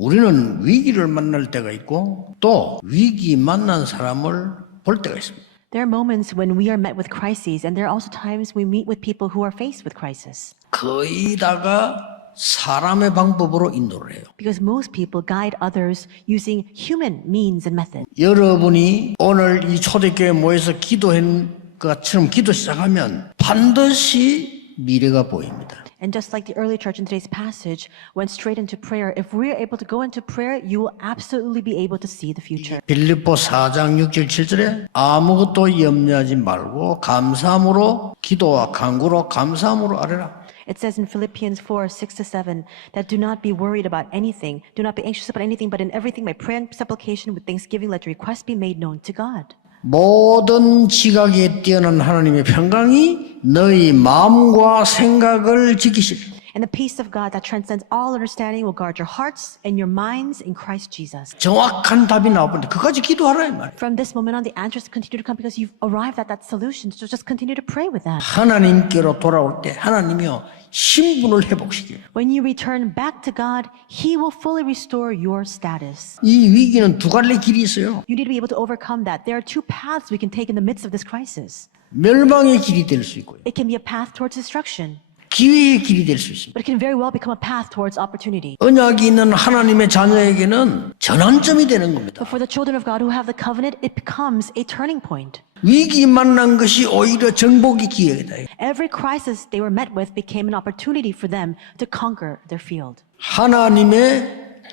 우리는 위기를 만날 때가 있고 또 위기 만난 사람을 볼 때가 있습니다. There are moments when we are met with crises, and there are also times we meet with people who are faced with crisis. 거의 다가 사람의 방법으로 인도를 해요. Because most people guide others using human means and methods. 여러분이 오늘 이 초대교회에 모여서 기도한 것처럼 기도 시작하면 반드시 미래가 보입니다. And just like the early church in today's passage went straight into prayer, if we're able to go into prayer, you will absolutely be able to see the future. 빌립보 4장 6절 7절에 아무것도 염려하지 말고 감사함으로 기도와 간구로 감사함으로 아뢰라. It says in Philippians 4:6-7 that do not be worried about anything, do not be anxious about anything, but in everything by prayer and supplication with thanksgiving let your requests be made known to God. 모든 지각에 뛰어난 하나님의 평강이 너희 마음과 생각을 지키시리. And the peace of God that transcends all understanding will guard your hearts and your minds in Christ Jesus. 정확한 답이 나오는데 그까지 기도하라 이 말이에요. From this moment on, the answers continue to come because you've arrived at that solution. So just continue to pray with that. 하나님께로 돌아올 때 하나님이요 신분을 회복시켜요. When you return back to God, He will fully restore your status. 이 위기는 두 갈래 길이 있어요. You need to be able to overcome that. There are two paths we can take in the midst of this crisis. 멸망의 길이 될 수 있고요. It can be a path towards destruction, 기회의 길이 될 수 있습니다. but it can very well become a path towards opportunity. 언약이 있는 하나님의 자녀에게는 전환점이 되는 겁니다. But for the children of God who have the covenant, it becomes a turning point. 위기 만난 것이 오히려 정복의 기회다. Every crisis they were met with became an opportunity for them to conquer their field. 하나님의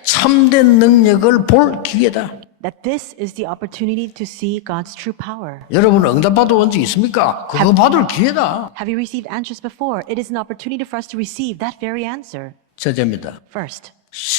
참된 능력을 볼 기회다. That this is the opportunity to see God's true power. 여러분 응답받아 온 적 있습니까? 그거 받을 기회다. Have you received answers before? It is an opportunity for us to receive that very answer. 첫째입니다. First,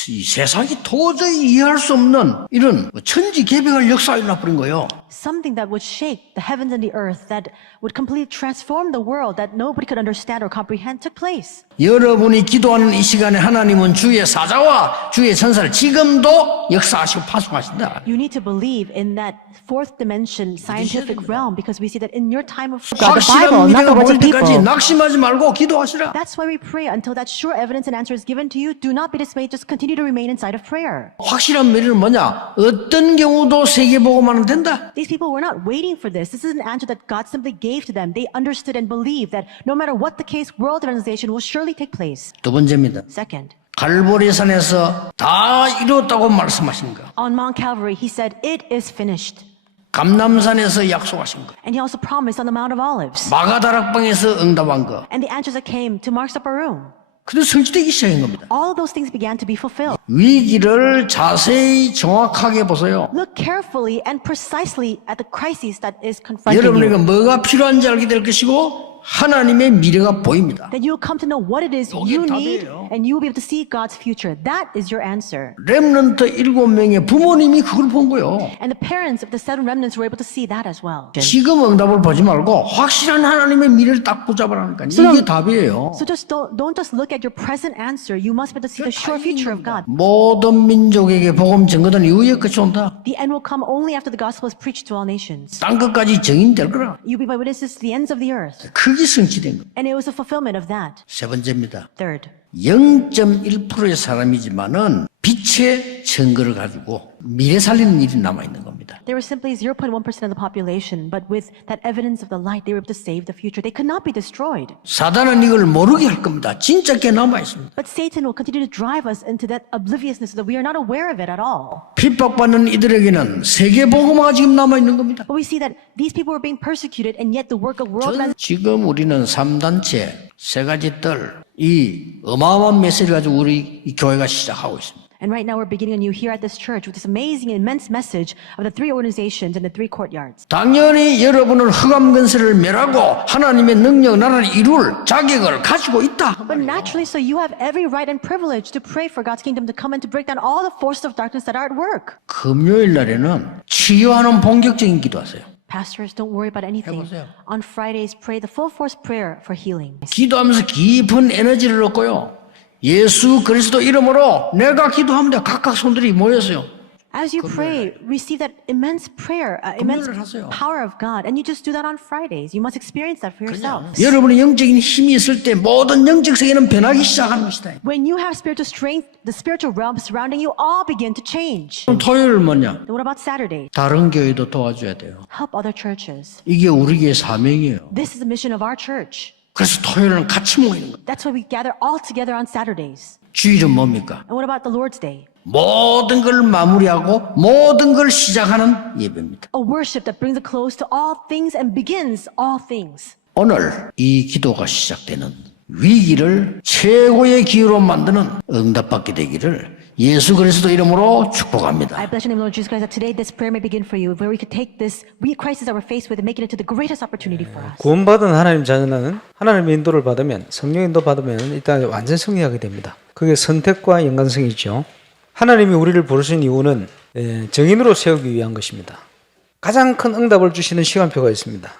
이 세상이 도저히 이해할 수 없는 이런 천지개벽할 역사가 일어나버린 거예요. something that would shake the heavens and the earth, that would completely transform the world that nobody could understand or comprehend took place. 여러분이 기도하는 이 시간에 하나님은 주의 사자와 주의 천사를 지금도 역사하시고 파송하신다. You need to believe in that fourth dimension scientific realm because we see that in your time of God, the Bible, 확실한 not 미래가 the words 보일 of 때까지 people. 낙심하지 말고 기도하시라. That's why we pray until that sure evidence and answer is given to you. Do not be dismayed. Just continue to remain inside of prayer. 확실한 미래는 뭐냐? 어떤 경우도 세계보고만은 된다. These people were not waiting for this. This is an answer that God simply gave to them. They understood and believed that no matter what the case, world evangelization will surely take place. 두 번째입니다. Second, 갈보리산에서 다 이루었다고 말씀하신 거. on Mount Calvary, he said, "It is finished." 감람산에서 약속하신 거. And he also promised on the Mount of Olives. 마가다락방에서 응답한 거. And the answers that came to Mark's upper room. 그래서 성취되기 시작한 겁니다. All of those things began to be fulfilled. 위기를 자세히 정확하게 보세요. Look carefully and precisely at the crisis that is confronting 여러분에게 you. 뭐가 필요한지 알게 될 것이고 하나님의 미래가 보입니다. That you will come to know what it is 이게 you need, 답이에요. and you will be able to see God's future. That is your answer. 렘넌트 7명의 부모님이 그걸 본 거예요. And the parents of the seven remnants were able to see that as well. 지금 응답을 보지 말고 확실한 하나님의 미래를 딱 붙잡으라니까 이게 답이에요. So just don't just look at your present answer. You must be able to see the sure future of God. 모든 민족에게 복음 전거된 이후에 끝이 온다. The end will come only after the gospel is preached to all nations. 땅 끝까지 증인될 거라. You'll be my witnesses to the ends of the earth. 그게 성취된 거. And it was a fulfillment of that. 세 번째입니다. Third, 0.1%의 사람이지만은 빛의 증거를 가지고 미래 살리는 일이 남아 있는 겁니다. they were simply 0.1% of the population, but with that evidence of the light, they were able to save the future. They could not be destroyed. 사단은 이걸 모르게 할 겁니다. 진짜 꽤 남아 있습니다. But Satan will continue to drive us into that obliviousness so that we are not aware of it at all. 핍박받는 이들에게는 세계 복음화가 지금 남아 있는 겁니다. But we see that these people were being persecuted, and yet the work of world 지금 우리는 3단체 세 가지 이 어마어마한 메시지를 가지고 우리 이 교회가 시작하고 있습니다. And right now we're beginning anew here at this church with this amazing, immense message of the three organizations and the three courtyards. 당연히 여러분은 흑암 근세를 멸하고 하나님의 능력 나라를 이룰 자격을 가지고 있다. But naturally, so you have every right and privilege to pray for God's kingdom to come and to break down all the forces of darkness that are at work. 금요일 날에는 치유하는 본격적인 기도하세요. Pastors, don't worry about anything. 해보세요. On Fridays, pray the full force prayer for healing. 기도하면서 깊은 에너지를 얻고요. 예수 그리스도 이름으로 내가 기도하면 각각 손들이 모였어요. As you pray, receive that immense prayer, immense 금요일을 하세요. power of God. And you just do that on Fridays. You must experience that for yourself. 여러분의 영적인 힘이 있을 때 모든 영적 세계는 변하기 시작하는 것이다. When you have spiritual strength, the spiritual realm surrounding you all begin to change. 그럼 토요일 뭐냐? Then what about Saturday? 다른 교회도 도와줘야 돼요. Help other churches. 이게 우리 교회 사명이에요. This is the mission of our church. 그래서 토요일은 같이 모이는 거예요. That's why we gather all together on Saturdays. 주일은 뭡니까? And what about the Lord's Day? 모든 걸 마무리하고 모든 걸 시작하는 예배입니다. A worship that brings a close to all things and begins all things. 오늘 이 기도가 시작되는 위기를 최고의 기회로 만드는 응답받게 되기를 예수 그리스도 이름으로 축복합니다. I bless your name, Lord Jesus Christ, that today this prayer may begin for you, where we could take this crisis that we're faced with and make it into the greatest opportunity for us. 구원받은 하나님 자녀는 하나님의 인도를 받으면, 성령 인도 받으면 일단 완전 승리하게 됩니다. 그게 선택과 연관성이죠. 하나님이 우리를 부르신 이유는 정인으로 세우기 위한 것입니다. 가장 큰 응답을 주시는 시간표가 있습니다.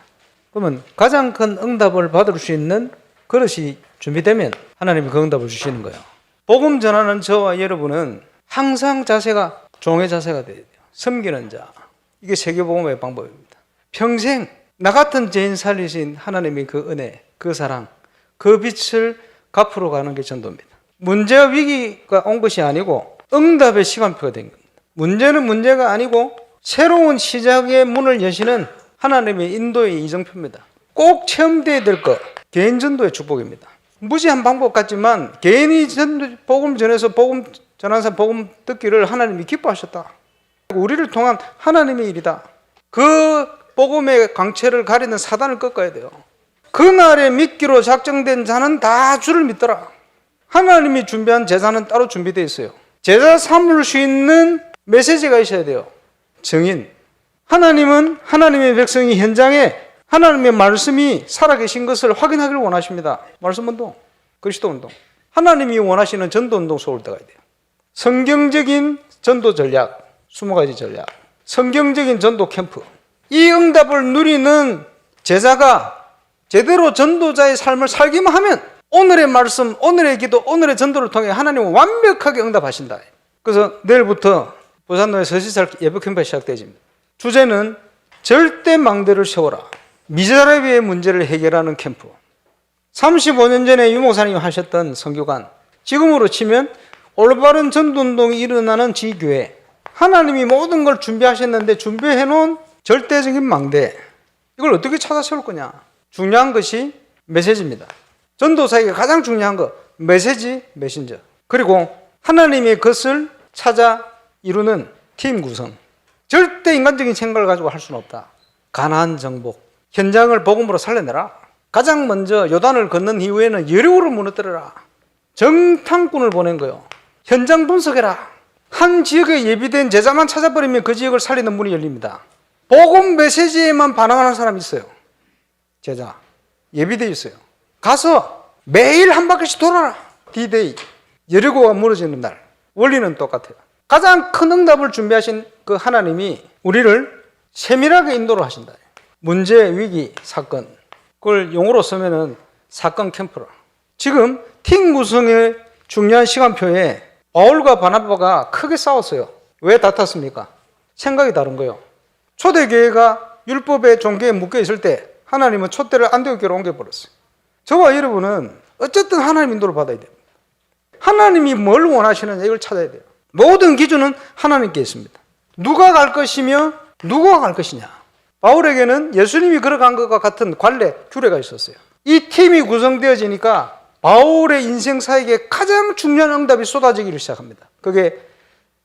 그러면 가장 큰 응답을 받을 수 있는 그릇이 준비되면 하나님이 그 응답을 주시는 거예요. 복음 전하는 저와 여러분은 항상 자세가 종의 자세가 돼야 돼요. 섬기는 자. 이게 세계복음의 방법입니다. 평생 나 같은 죄인 살리신 하나님의 그 은혜, 그 사랑, 그 빛을 갚으러 가는 게 전도입니다. 문제와 위기가 온 것이 아니고 응답의 시간표가 된 겁니다. 문제는 문제가 아니고 새로운 시작의 문을 여시는 하나님의 인도의 이정표입니다. 꼭 체험되어야 될 것, 개인 전도의 축복입니다. 무지한 방법 같지만 개인이 복음 전해서 복음 전한 사람 복음 듣기를 하나님이 기뻐하셨다. 우리를 통한 하나님의 일이다. 그 복음의 광채를 가리는 사단을 꺾어야 돼요. 그날에 믿기로 작정된 자는 다 주를 믿더라. 하나님이 준비한 제사는 따로 준비되어 있어요. 제사 삼을 수 있는 메시지가 있어야 돼요. 증인. 하나님은 하나님의 백성이 현장에 하나님의 말씀이 살아계신 것을 확인하기를 원하십니다. 말씀운동, 그리스도운동. 하나님이 원하시는 전도운동 속을 들어가야 돼요. 성경적인 전도 전략, 20가지 전략. 성경적인 전도 캠프. 이 응답을 누리는 제자가 제대로 전도자의 삶을 살기만 하면 오늘의 말씀, 오늘의 기도, 오늘의 전도를 통해 하나님은 완벽하게 응답하신다. 그래서 내일부터 부산노예 서시살 예배 캠프가 시작되집니다. 주제는 절대 망대를 세워라. 미세라비의 문제를 해결하는 캠프. 35년 전에 유 목사님이 하셨던 선교관. 지금으로 치면 올바른 전도운동이 일어나는 지교회. 하나님이 모든 걸 준비하셨는데 준비해놓은 절대적인 망대. 이걸 어떻게 찾아 세울 거냐. 중요한 것이 메시지입니다. 전도사에게 가장 중요한 거 메시지, 메신저. 그리고 하나님의 것을 찾아 이루는 팀 구성. 절대 인간적인 생각을 가지고 할 수는 없다. 가나안 정복, 현장을 복음으로 살려내라. 가장 먼저 요단을 건넌 이후에는 여리고를 무너뜨려라. 정탐꾼을 보낸 거예요. 현장 분석해라. 한 지역에 예비된 제자만 찾아버리면 그 지역을 살리는 문이 열립니다. 복음 메시지에만 반응하는 사람이 있어요. 제자 예비되어 있어요. 가서 매일 한 바퀴씩 돌아라. D-Day. 여리고가 무너지는 날. 원리는 똑같아요. 가장 큰 응답을 준비하신 그 하나님이 우리를 세밀하게 인도를 하신다. 문제, 위기, 사건. 그걸 용어로 쓰면은 사건 캠프라. 지금 팀 구성의 중요한 시간표에 바울과 바나바가 크게 싸웠어요. 왜 다퉜습니까? 생각이 다른 거예요. 초대교회가 율법의 종교에 묶여 있을 때 하나님은 촛대를 안디옥교로 옮겨버렸어요. 저와 여러분은 어쨌든 하나님 인도를 받아야 돼요. 하나님이 뭘 원하시느냐 이걸 찾아야 돼요. 모든 기준은 하나님께 있습니다. 누가 갈 것이며 누구가 갈 것이냐. 바울에게는 예수님이 걸어간 것과 같은 관례, 규례가 있었어요. 이 팀이 구성되어지니까 바울의 인생사에게 가장 중요한 응답이 쏟아지기를 시작합니다. 그게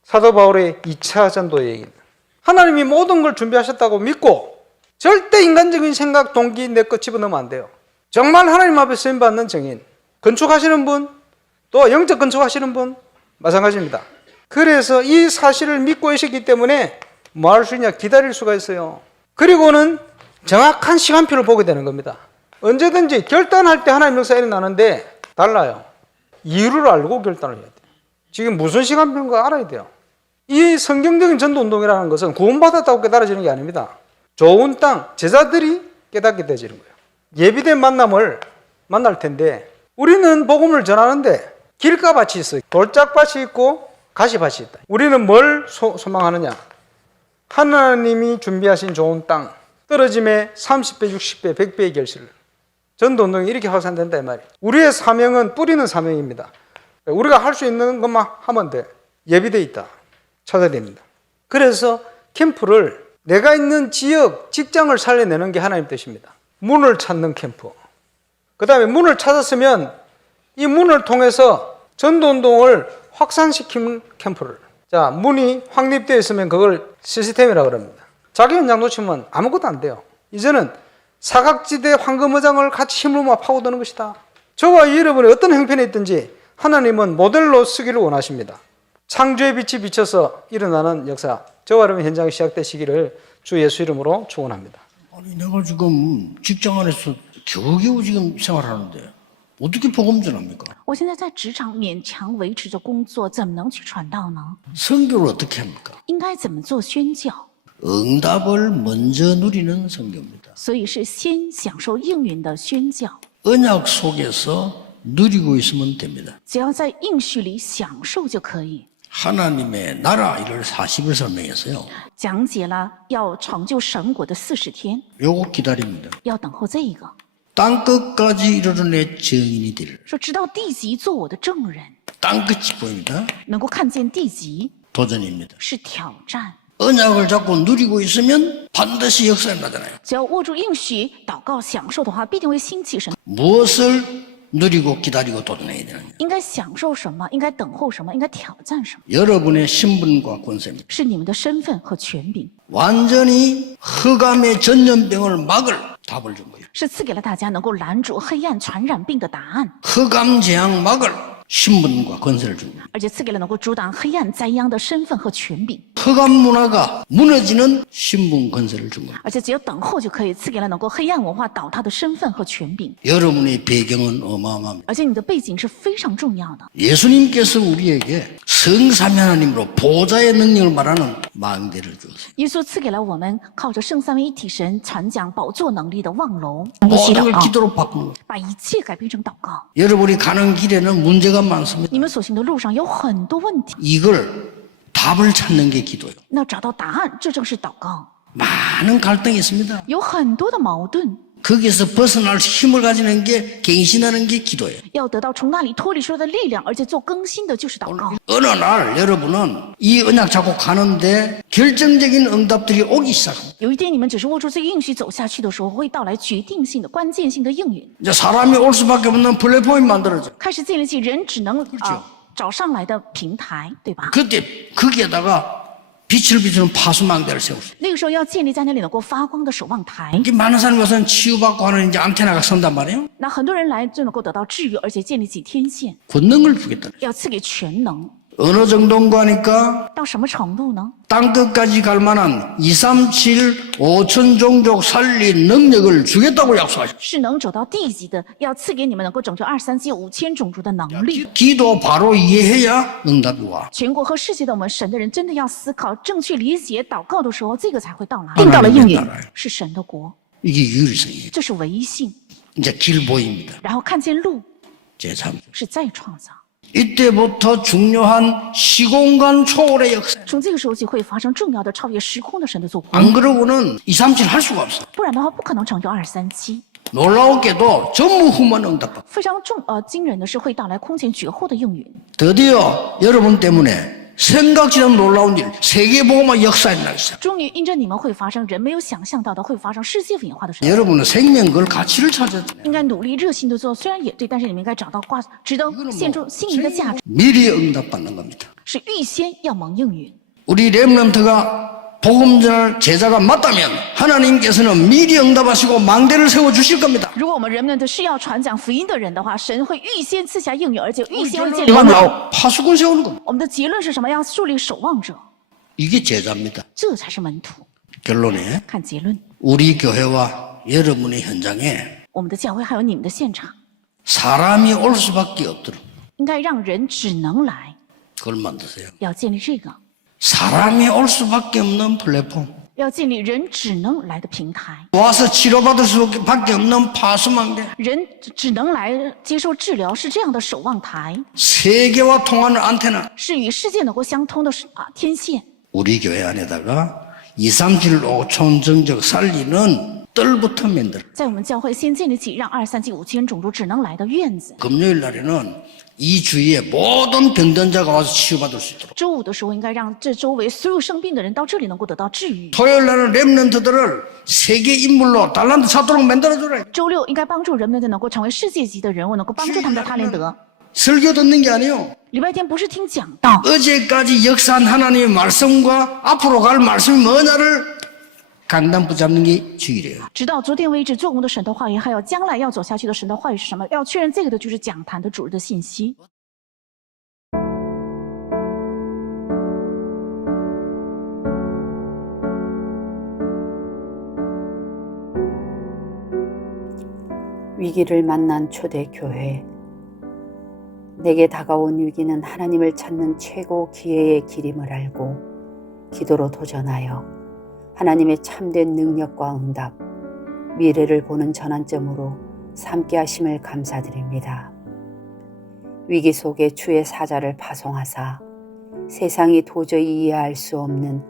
사도 바울의 2차 전도의 얘기입니다. 하나님이 모든 걸 준비하셨다고 믿고 절대 인간적인 생각, 동기, 내 것 집어넣으면 안 돼요. 정말 하나님 앞에 쓰임받는 증인, 건축하시는 분, 또 영적 건축하시는 분 마찬가지입니다. 그래서 이 사실을 믿고 계시기 때문에 뭐 할 수 있냐? 기다릴 수가 있어요. 그리고는 정확한 시간표를 보게 되는 겁니다. 언제든지 결단할 때 하나님 역사가 일어나는데 달라요. 이유를 알고 결단을 해야 돼요. 지금 무슨 시간표인가 알아야 돼요. 이 성경적인 전도운동이라는 것은 구원받았다고 깨달아지는 게 아닙니다. 좋은 땅, 제자들이 깨닫게 되지는 거예요. 예비된 만남을 만날 텐데 우리는 복음을 전하는데 길가밭이 있어요. 돌짝밭이 있고 가시밭이 있다. 우리는 뭘 소망하느냐? 하나님이 준비하신 좋은 땅, 떨어짐의 30배, 60배, 100배의 결실을. 전도운동이 이렇게 확산된다 이 말이에요. 우리의 사명은 뿌리는 사명입니다. 우리가 할 수 있는 것만 하면 돼. 예비되어 있다. 찾아야 됩니다. 그래서 캠프를 내가 있는 지역, 직장을 살려내는 게 하나님 뜻입니다. 문을 찾는 캠프. 그 다음에 문을 찾았으면 이 문을 통해서 전도운동을 확산시키는 캠프를. 자, 문이 확립되어 있으면 그걸 시스템이라고 합니다. 자기 현장 놓치면 아무것도 안 돼요. 이제는 사각지대 황금어장을 같이 힘으로 모아 파고드는 것이다. 저와 여러분이 어떤 형편에 있든지 하나님은 모델로 쓰기를 원하십니다. 창조의 빛이 비쳐서 일어나는 역사, 저와 여러분 현장이 시작되시기를 주 예수 이름으로 축원합니다. 아니 내가 지금 직장 안에서 겨우겨우 지금 생활하는데 어떻게 복음 전합니까? 我现在在职场勉强维持着工作，怎么能去传道呢？ 선교를 어떻게 합니까? 应该怎么做宣教？ 응답을 먼저 누리는 선교입니다. 所以是先享受应允的宣教。 언약 속에서 누리고 있으면 됩니다. 只要在应许里享受就可以。 하나님의 나라 일을 40을 설명했어요. 讲解了要成就神国的40天， 요거 기다립니다. 要等候这一个， 땅끝까지 이르러내 증인이 되리라. 说直到地极做我的证人， 땅끝이 보입니다. 能够看见地极 도전입니다. 是挑战。 언약을 잡고 누리고 있으면 반드시 역사에 나잖아요. 只要握住应许，祷告享受的话，必定会兴起神。 무엇을 누리고 기다리고 도전해야 되느냐. 应该享受什么？应该等候什么？应该挑战什么？ 여러분의 신분과 권세입니다. 是你们的身份和权柄， 완전히 흑암의 전염병을 막을 답을 준 거예요. 是赐给了大家能够拦阻黑暗传染病的答案。 흑암 재앙 막을 신분과 권세를 준 거예요. 而且赐给了能够阻挡黑暗灾殃的身份和权柄， 흑암 문화가 무너지는 신분 권세를 준 거예요. 而且只有等候就可以赐给了能够黑暗文化倒塌的身份和权柄， 여러분의 배경은 어마어마합니다. 而且你的背景是非常重要的。 예수님께서 우리에게 성삼위 하나님으로 보좌의 능력을 말하는 망대를 주었어요. 耶稣赐给了我们靠着圣三位一体神传讲宝座能力的望楼， 모든 걸 기도로 바꾸는 거예요. 把一切改变成祷告。 여러분이 가는 길에는 문제가 많습니다. 你们所行的路上有很多问题， 이걸 답을 찾는 게 기도예요. 那找到答案，这正是祷告。 많은 갈등이 있습니다. 有很多的矛盾， 거기에서 벗어날 힘을 가지는 게 갱신하는 게 기도예요. 要得到从那里脱离出来的力量，而且做更新的就是祷告。 어느 날 여러분은 이 언약 잡고 가는데 결정적인 응답들이 오기 시작합니다. 有一天，你们只是握住这个应许走下去的时候，会到来决定性的、关键性的应允， 이제 사람이 올 수밖에 없는 플랫폼이 만들어져. 开始建立起人只能找上来的平台，对吧？ 그때 거기에다가 빛을 비추는 파수망대를 세웠어요. 那个时候要建立在那里能够发光的守望台， 이게 많은 사람이 와서는 치유받고 하는 이제 안테나가 선단 말이에요. 那很多人来就能够得到治愈，而且建立起天线， 권능을 주겠다. 要赐给全能。 어느 정도인가 하니까 到什么程度呢？ 땅끝까지 갈 만한 237, 5천 종족 살린 능력을 주겠다고 약속하셨어요. 是能走到地级的，要赐给你们能够拯救237、5000种族的能力。 기도 바로 이해해야 응답이 와. 全国和世界的我们神的人真的要思考，正确理解祷告的时候，这个才会到来。定到了应允，是神的国， 이게 유일성이에요. 这是唯性。 이제 길 보입니다. 然后看见路 제3. 是再创造， 이때부터 중요한 시공간 초월의 역사. 从这个时候起会发生重要的超越时空的神的作工， 안 그러고는 237 할 수가 없어. 不然的话不可能成就237。 놀라웠게도 전무후무한 응답받고 非常惊人的是会到来空前绝后的应允。 드디어 여러분 때문에 생각지도 않은 놀라운 일 세계복음화 역사에 나기 시작. 终于因着你们会发生人没有想象到的会发生世界演化的事， 여러분은 생명 그 가치를 찾았잖아요. 应该努力热心的做，虽然也对，但是你们应该找到值得献出心灵的价值， 미리 응답받는 겁니다. 是预先要蒙应允。 우리 렘넌트가 복음 전할 제자가 맞다면 하나님께서는 미리 응답하시고 망대를 세워주실 겁니다. 如果我们人们的是要传讲福音的人的话，神会预先赐下应允，而且预先会建立望楼。 파수꾼 세우는 겁니다. 我们的结论是什么？要树立守望者， 이게 제자입니다. 这才是门徒。 결론에 看结论， 우리 교회와 여러분의 현장에 我们的教会还有你们的现场， 사람이 올 수밖에 없도록 应该让人只能来， 그걸 만드세요. 要建立这个， 사람이 올 수밖에 없는 플랫폼. 要建立人只能来的平台， 와서 치료받을 수밖에 없는 파수망대. 人只能来接受治疗是这样的守望台， 세계와 통하는 안테나. 是与世界能够相通的天线。 우리 교회 안에다가 237 5천 살리는 뜰부터 만들어. 在我们教会先建立起让237 5千种族只能来的院子。 금요일 날에는 이 주위에 모든 병든자가 와서 치유받을 수 있도록. 周五的时候，应该让这周围所有生病的人到这里能够得到治愈。 토요일 날은 렘넌트들을 세계 인물로 달란트 찾도록 만들어주라. 周六应该帮助人们能够成为世界级的人物，能够帮助他们的他连德。 설교 듣는 게 아니에요. 礼拜天不是听讲道， 어제까지 역사한 하나님의 말씀과 앞으로 갈 말씀이 뭐냐를 강단 붙잡는 게 주일이에요. 直到昨天为止做工的神的话语，还有将来要走下去的神的话语是什么？要确认这个的就是讲坛的主日的信息。 위기를 만난 초대교회. 내게 다가온 위기는 하나님을 찾는 최고 기회의 길임을 알고 기도로 도전하여 하나님의 참된 능력과 응답, 미래를 보는 전환점으로 삼게 하심을 감사드립니다. 위기 속에 주의 사자를 파송하사 세상이 도저히 이해할 수 없는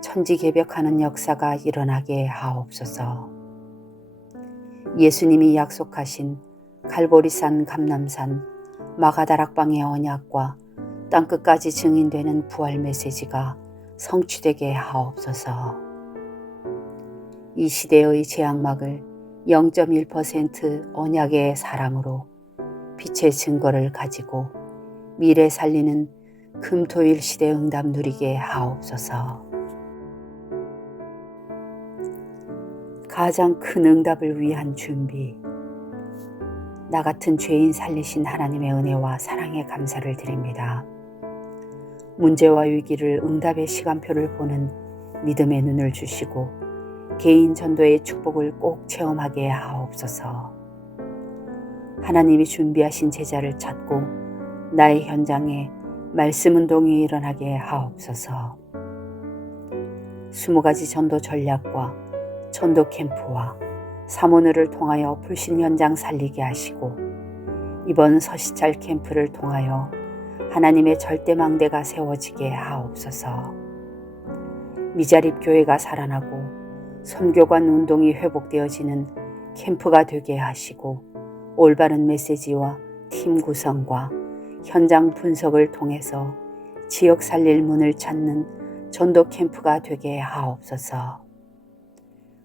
천지개벽하는 역사가 일어나게 하옵소서. 예수님이 약속하신 갈보리산 감람산 마가다락방의 언약과 땅끝까지 증인되는 부활 메시지가 성취되게 하옵소서. 이 시대의 제약막을 0.1% 언약의 사람으로 빛의 증거를 가지고 미래 살리는 금토일 시대 응답 누리게 하옵소서. 가장 큰 응답을 위한 준비. 나 같은 죄인 살리신 하나님의 은혜와 사랑에 감사를 드립니다. 문제와 위기를 응답의 시간표를 보는 믿음의 눈을 주시고 개인 전도의 축복을 꼭 체험하게 하옵소서. 하나님이 준비하신 제자를 찾고 나의 현장에 말씀 운동이 일어나게 하옵소서. 20가지 전도 전략과 전도 캠프와 사모늘을 통하여 불신 현장 살리게 하시고 이번 서시찰 캠프를 통하여 하나님의 절대망대가 세워지게 하옵소서. 미자립 교회가 살아나고 선교관 운동이 회복되어지는 캠프가 되게 하시고 올바른 메시지와 팀 구성과 현장 분석을 통해서 지역 살릴 문을 찾는 전도 캠프가 되게 하옵소서.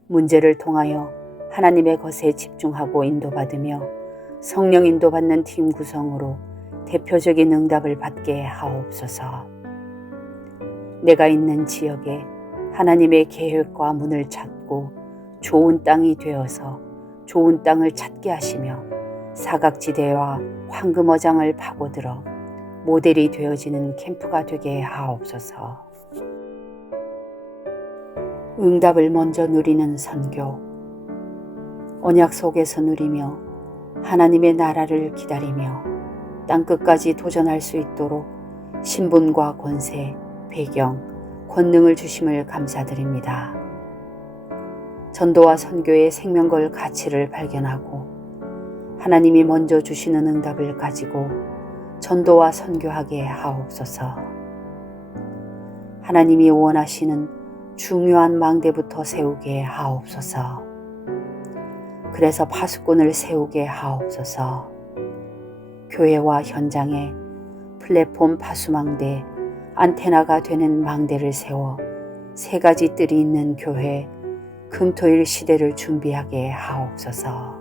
문제를 통하여 하나님의 것에 집중하고 인도받으며 성령 인도받는 팀 구성으로 대표적인 응답을 받게 하옵소서. 내가 있는 지역에 하나님의 계획과 문을 찾고 좋은 땅이 되어서 좋은 땅을 찾게 하시며 사각지대와 황금어장을 파고들어 모델이 되어지는 캠프가 되게 하옵소서. 응답을 먼저 누리는 선교, 언약 속에서 누리며 하나님의 나라를 기다리며 땅끝까지 도전할 수 있도록 신분과 권세, 배경, 권능을 주심을 감사드립니다. 전도와 선교의 생명걸 가치를 발견하고 하나님이 먼저 주시는 응답을 가지고 전도와 선교하게 하옵소서. 하나님이 원하시는 중요한 망대부터 세우게 하옵소서. 그래서 파수꾼을 세우게 하옵소서. 교회와 현장에 플랫폼 파수망대, 안테나가 되는 망대를 세워 3가지 뜰이 있는 교회, 금토일 시대를 준비하게 하옵소서.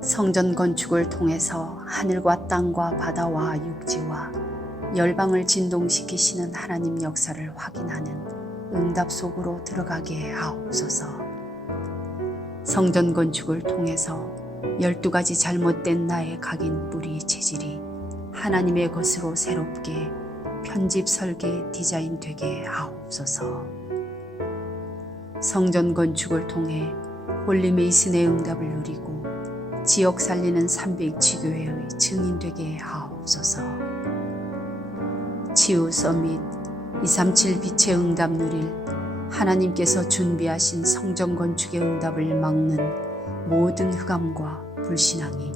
성전 건축을 통해서 하늘과 땅과 바다와 육지와 열방을 진동시키시는 하나님 역사를 확인하는 응답 속으로 들어가게 하옵소서. 성전 건축을 통해서 12가지 잘못된 나의 각인 뿌리 체질이 하나님의 것으로 새롭게 편집 설계 디자인 되게 하옵소서. 성전 건축을 통해 홀리메이슨의 응답을 누리고 지역 살리는 300지교회의 증인 되게 하옵소서. 치유 서밋, 237 빛의 응답 누릴 하나님께서 준비하신 성전 건축의 응답을 막는 모든 흑암과 불신앙이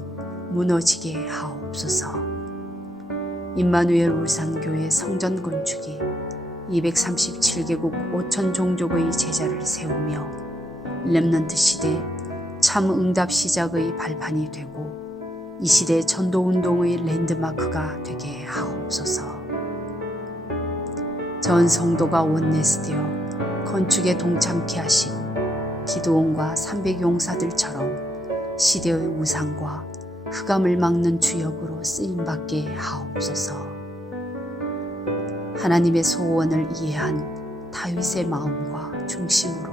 무너지게 하옵소서. 임마누엘 울산교회 성전 건축이 237개국 5천 종족의 제자를 세우며 렘넌트 시대 참 응답 시작의 발판이 되고 이 시대 전도운동의 랜드마크가 되게 하옵소서. 전 성도가 원내스되어 건축에 동참케 하시고 기드온과 300용사들처럼 시대의 우상과 흑암을 막는 주역으로 쓰임받게 하옵소서. 하나님의 소원을 이해한 다윗의 마음과 중심으로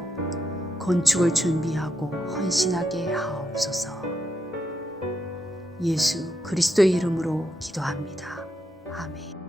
건축을 준비하고 헌신하게 하옵소서. 예수 그리스도의 이름으로 기도합니다. 아멘.